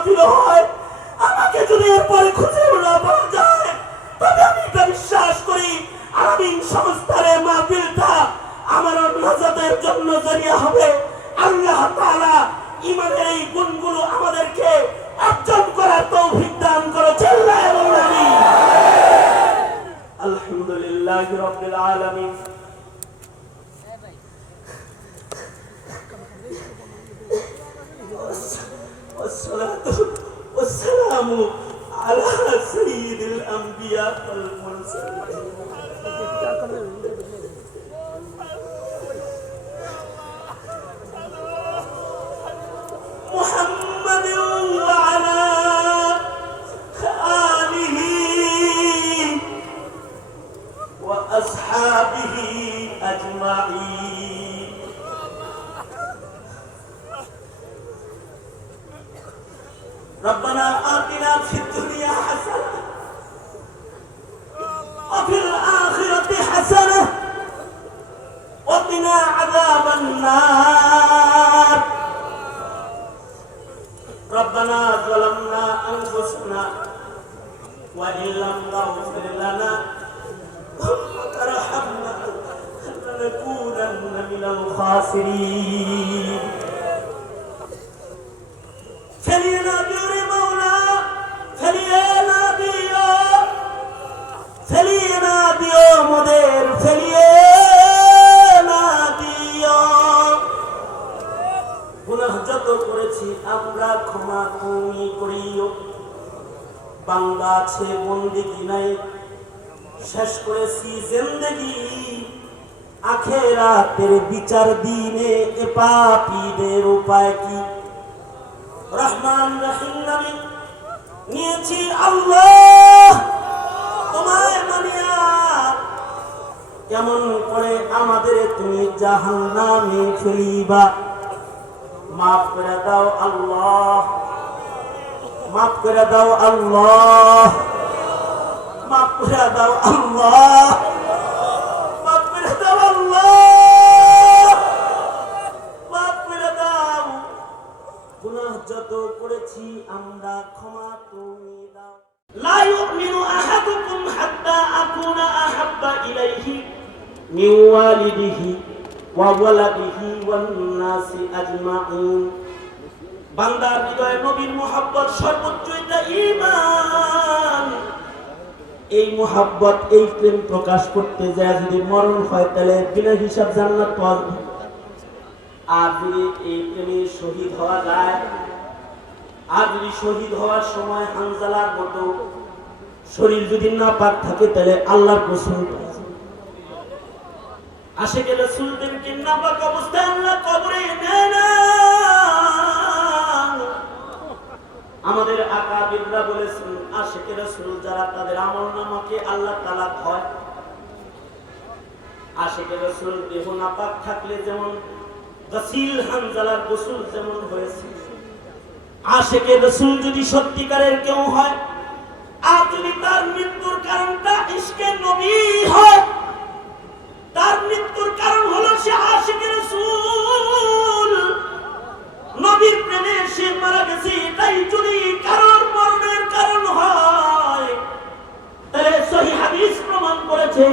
বাতিল হয়। আমাকে যদি এরপরে খুঁজেও না পাওয়া যায়, তবে আমি বিশ্বাস করি আমিন সংস্থানের মাহফিলটা আমার নাজাদের জন্য জরিয়া হবে। আল্লাহ তাআলা ইমানের এই গুণগুলো আমাদেরকে অর্জন করার তৌফিক দান করে চিল্লায় বলুন, আমিন। আলহামদুলিল্লাহি রাব্বিল আলামিন। Exacto, el fuerte. لنكونن من الخاسرين فلينادي مولا فلينادي فلينادي مدير فلينادي গুনাহ যত করেছি আমরা ক্ষমা তুমি করিও বাংলা আছে বন্দিগি নাই শেষ করেছি জিন্দগি আখেরাতের বিচার দিনে এ পাপীদের উপায় কি? রহমান রহিম নামে নিয়েছি আল্লাহ। তোমায় মানিয়া কেমন করে আমাদের তুমি জাহান নামে ফেলিবা মাফ করে দাও আল্লাহ। মাফ করে দাও আল্লাহ। মাফ করে দাও আল্লাহ মাফ করে দাও আল্লাহ মাফ করে দাও করেছি, আমরা ক্ষমা তুমি দাও। লা ইউমিনু আহাদুকুম হাত্তা আকুনা আহাব্বা ইলাইহি মিন ওয়ালিদিহি ওয়া ওয়ালাদিহি ওয়ান নাসি আজমাইন বান্দার হৃদয়ে নবীর মোহাব্বত সর্বোচ্চ, এটা ঈমান। এই মোহাব্বত, এই প্রেম প্রকাশ করতে যায়, যদি মরণ হয়, তাহলে বিনা হিসাব জান্নাত পাওয়া আর যদি এই প্রেমে শহীদ হওয়া যায় আর যদি শহীদ হওয়ার সময় হানজালার মতো শরীর যদি না পাক থাকে, তাহলে আসে গেলে না পাক অবস্থায় আল্লাহ কবরে নেয় না। আমাদের আকাবিররা বলেছেন আশেকের রাসূল যারা তাদের আমল নামাকে আল্লাহ তাআলা হয় আশেকের রাসূল দেহ নাপাক থাকলে যেমন গোসল যেমন হয়েছে। আশেকের রাসূল যদি সত্যিকারের কেউ হয়, আর যদি তার মৃত্যুর কারণটা ইশকে নবী হয়, তার মৃত্যুর কারণ হলো সে আশেকের রাসূল। নবীর প্রেমে সে মারা গেছে এটাই যদি কারোর মরণের কারণ হয়, তাহলে সহি হাদিস প্রমাণ করেছে,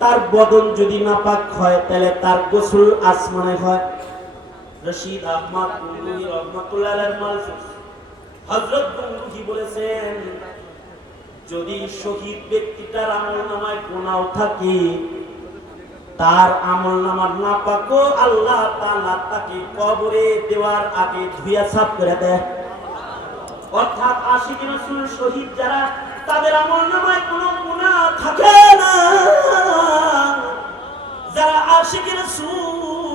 তার বদন যদি নাপাক হয়, তাহলে তার গোসল আসমানে হয়। রশিদ আহমদ গুলগুহি রহমাতুল্লাহ হযরত বলেছেন, যদি শহীদ ব্যক্তিটার আমল নামায় গুনাহ থাকে, তার আমল নামার না পাকো আল্লাহ তাআলা তাকে কবরে দেওয়ার আগে ধুইয়া সাফ করে দেয়। অর্থাৎ আশিক রাসূল শহীদ যারা, তাদের আমল কোনো গুনাহ থাকে না। যারা আশিক রাসূল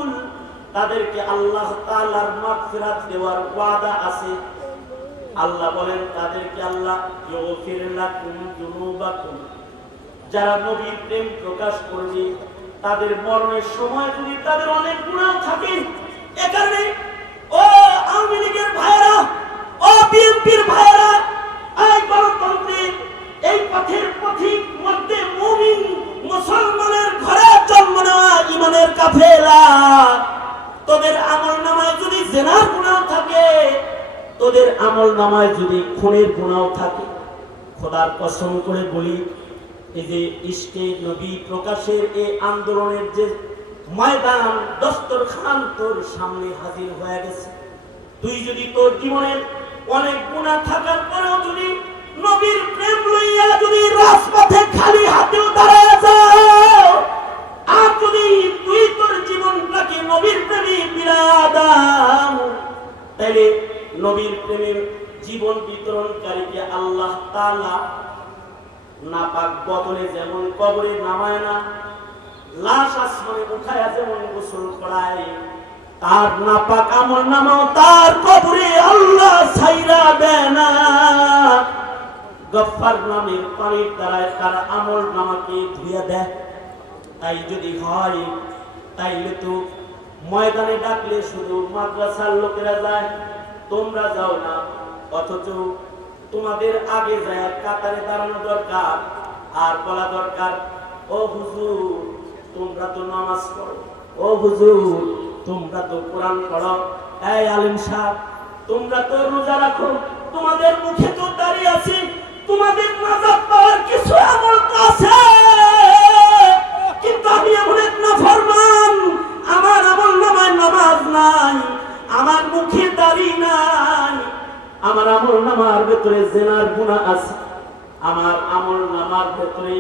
তাদেরকে আল্লাহ তাআলার মাগফিরাত দেওয়ার ওয়াদা আছে। আল্লাহ বলেন, তাদেরকে আল্লাহ লাকুম যুনুবাকুম। যারা নবীর প্রেম প্রকাশ করবে, তাদের মরণের সময় যদি তাদের অনেক গুণাও থাকে, এ কারণে ও আওয়ামী লীগের ভাইয়েরা, ও বিএনপির ভাইয়েরা, এই গণতন্ত্রের এই পথের পথিক মধ্যে মুমিন মুসলমানের ঘরে জন্ম নেওয়া ইমানের কাফেলা। তোদের আমল নামায় যদি জেনার গুণাও থাকে, তোদের আমল নামায় যদি খুনের গুণাও থাকে, খোদার কসম করে বলি, এই যে ইস্কে নবী প্রকাশের এই আন্দোলনের যে ময়দান দস্তর খান তোর সামনে হাজির হয়ে গেছে। তুই যদি তোর জীবনের অনেক গুণা থাকার পরেও যদি নবীর প্রেম লইয়া যদি রাজপথে খালি হাতেও দাঁড়ায় যাও আর যদি তুই তোর জীবনটাকে নবীর প্রেমে তাহলে নবীর প্রেমের জীবন বিতরণকারী সবাইকে আল্লাহ তাআলা নাপাক বদলে যেমন কবরে নামায় না, লাশ আসমানে উঠায়া যেমন গোসল করায়, তার নাপাক আমল নামাও তার কবরে আল্লাহ ছাইরা দেয় না। গফফার নামের পানির দ্বারায় তার আমল নামাকে ধুয়ে দেয়। তাই যদি হয়, তাইলে তো ময়দানে ডাকলে শুধু মাদ্রাসার লোকেরা যায়, তোমরা যাও না। অথচ তোমাদের আগে যায় কাতারে দাঁড়ানো দরকার, আর বলা দরকার, ও হুজুর, তোমরা তো নামাজ পড়ো। ও হুজুর, তোমরা তো কোরআন পড়ো। এই আলিম সাহেব, তোমরা তো রোজা রাখো। তোমাদের মুখে তো দাঁড়িয়ে আছে। তোমাদের নাজাত পাওয়ার কিছু আমল তো আছে। কিন্তু আমি এমন এক নাফরমান, আমার আমল নামাজ নাই, আমার মুখে দাড়ি নাই, আমার আমল নামার ভেতরে জেনার গুণা আছে, আমার আমল নামার ভেতরে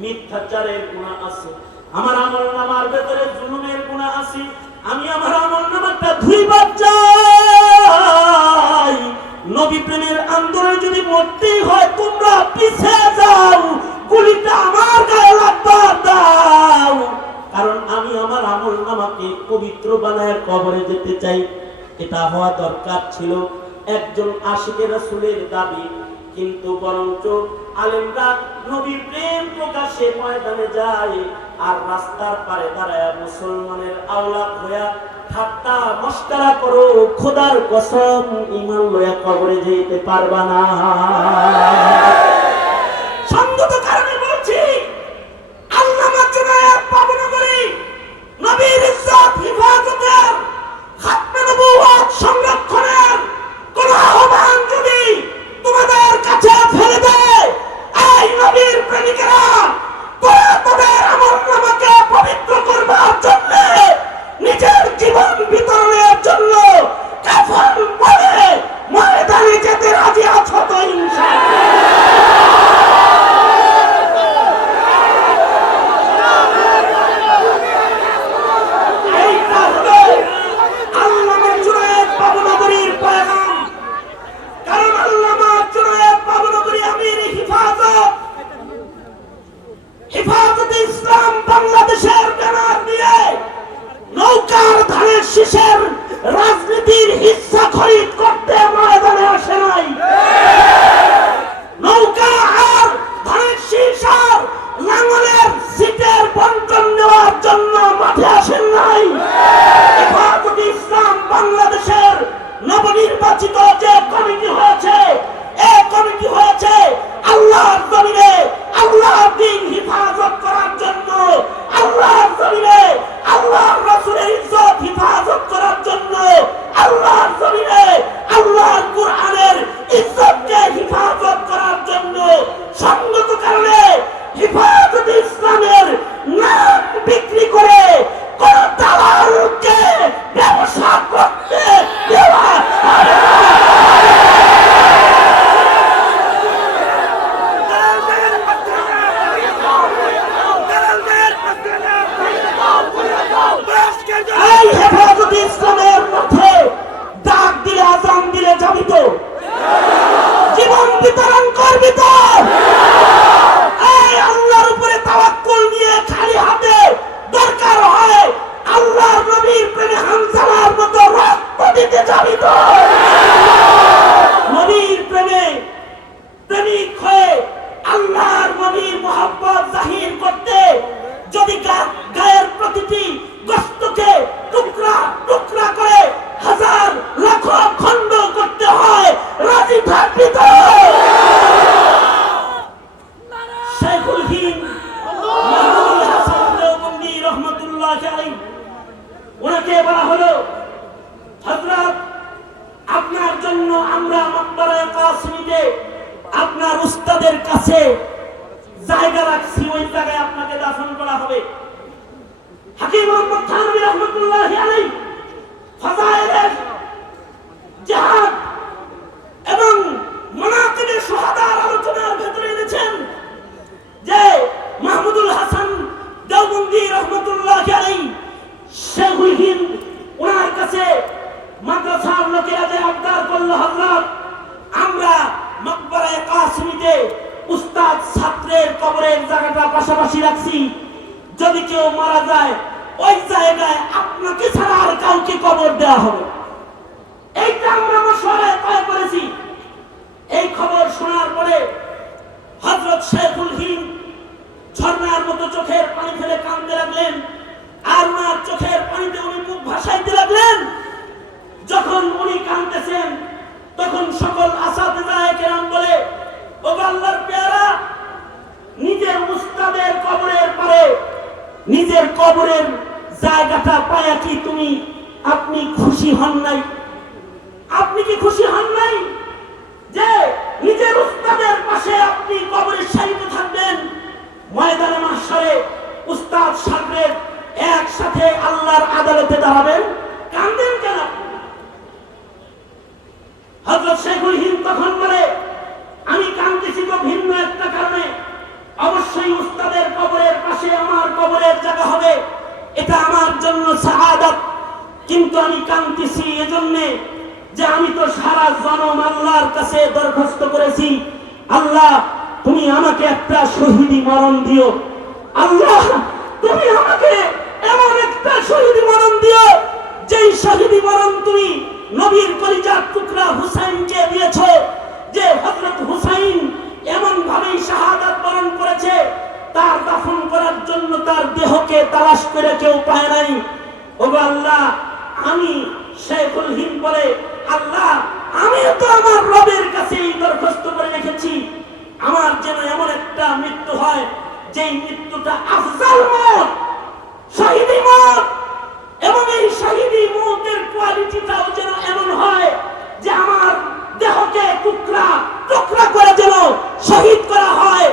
মিথ্যাচারের গুণা আছে, আমার আমল নামার ভেতরে জুলুমের গুণা আছে, আমি আমার আমল নামারটা ধুইবার চাই। নবী প্রেমের আন্দোলনে যদি মরতেই হয়, তোমরা পিছে যাও, গুলিটা আমার গায়ে লাগবার দাও। কারণ আমি আমার আমল নামাকে পবিত্র বানায় কবরে যেতে চাই। এটা হওয়া দরকার ছিল একজন আশিকের রাসূলের দাবি। কিন্তু বরঞ্চ আলেমরা নবীর প্রেম প্রকাশে ময়দানে যায় আর রাস্তার পারে দাঁড়ায় মুসলমানের আওলাদ হইয়া ঠাট্টা মস্কারা করো, খোদার কসম ইমান লয়া কবরে যেতে পারবা না। যখন উনি কাঁদতেছেন, তখন সকল আসাদায় কেরাম বলে, ও আল্লাহর পেয়ারা, নিজের উস্তাদের কবরের পরে, নিজের কবরের জায়গাটা পায়া কি তুমি? আপনি খুশি হন নাই? আপনি কি খুশি হন নাই? যে নিজের উস্তাদের পাশে আপনি কবরের সারিতে থাকবেন, ময়দানে মাসরে উস্তাদ সাহেবের একসাথে আল্লাহর আদালতে দাঁড়াবেন। কান্দেন কেন হযরত শেখুল হিন্দ তখন বলে, আমি কাঁদতেছি তো ভিন্ন একটা কারণে। অবশ্যই উস্তাদের কবরের পাশে আমার কবরের জায়গা হবে। এটা আমার জন্য শাহাদাত। কিন্তু আমি কাঁদতেছি এজন্যে যে আমি তো সারা জনম আল্লাহর কাছে দরখাস্ত করেছি। আল্লাহ, তুমি আমাকে একটা শহীদি মরণ দিও। আল্লাহ, তুমি আমাকে এমন একটা শহীদি মরণ দিও, যেই শহীদি মরণ তুমি নবীর কলিজার টুকরা হুসাইনকে দিয়েছ? যে হযরত হুসাইন এমন ভাবেই শাহাদাত বরণ করেছে, তার দাফন করার জন্য তার দেহকে তালাশ করে কেউ পায় নাই। ওগো আল্লাহ, আমি শেখুল হিন্দ বলে, আল্লাহ, আমি তো আমার রবের কাছে এই দরখাস্ত করে রেখেছি। আমার যেন এমন একটা মৃত্যু হয়, যেই মৃত্যুটা আফজাল মত, শহীদি মত এবং এই শহীদি মতের কোয়ালিটিটাও যেন এমন হয় যে আমার দেহকে টুকরা টুকরা করে যেন শহীদ করা হয়।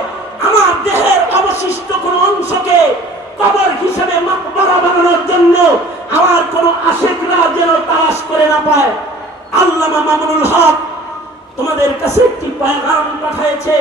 আমার দেহের অবশিষ্ট কোন অংশকে কবর হিসেবে মাকবারা বানানোর জন্য আমার কোন আশেকরা যেন তালাশ করে না পায়। আল্লামা মামুনুল হক তোমাদের কাছে একটি পয়গাম পাঠিয়েছে।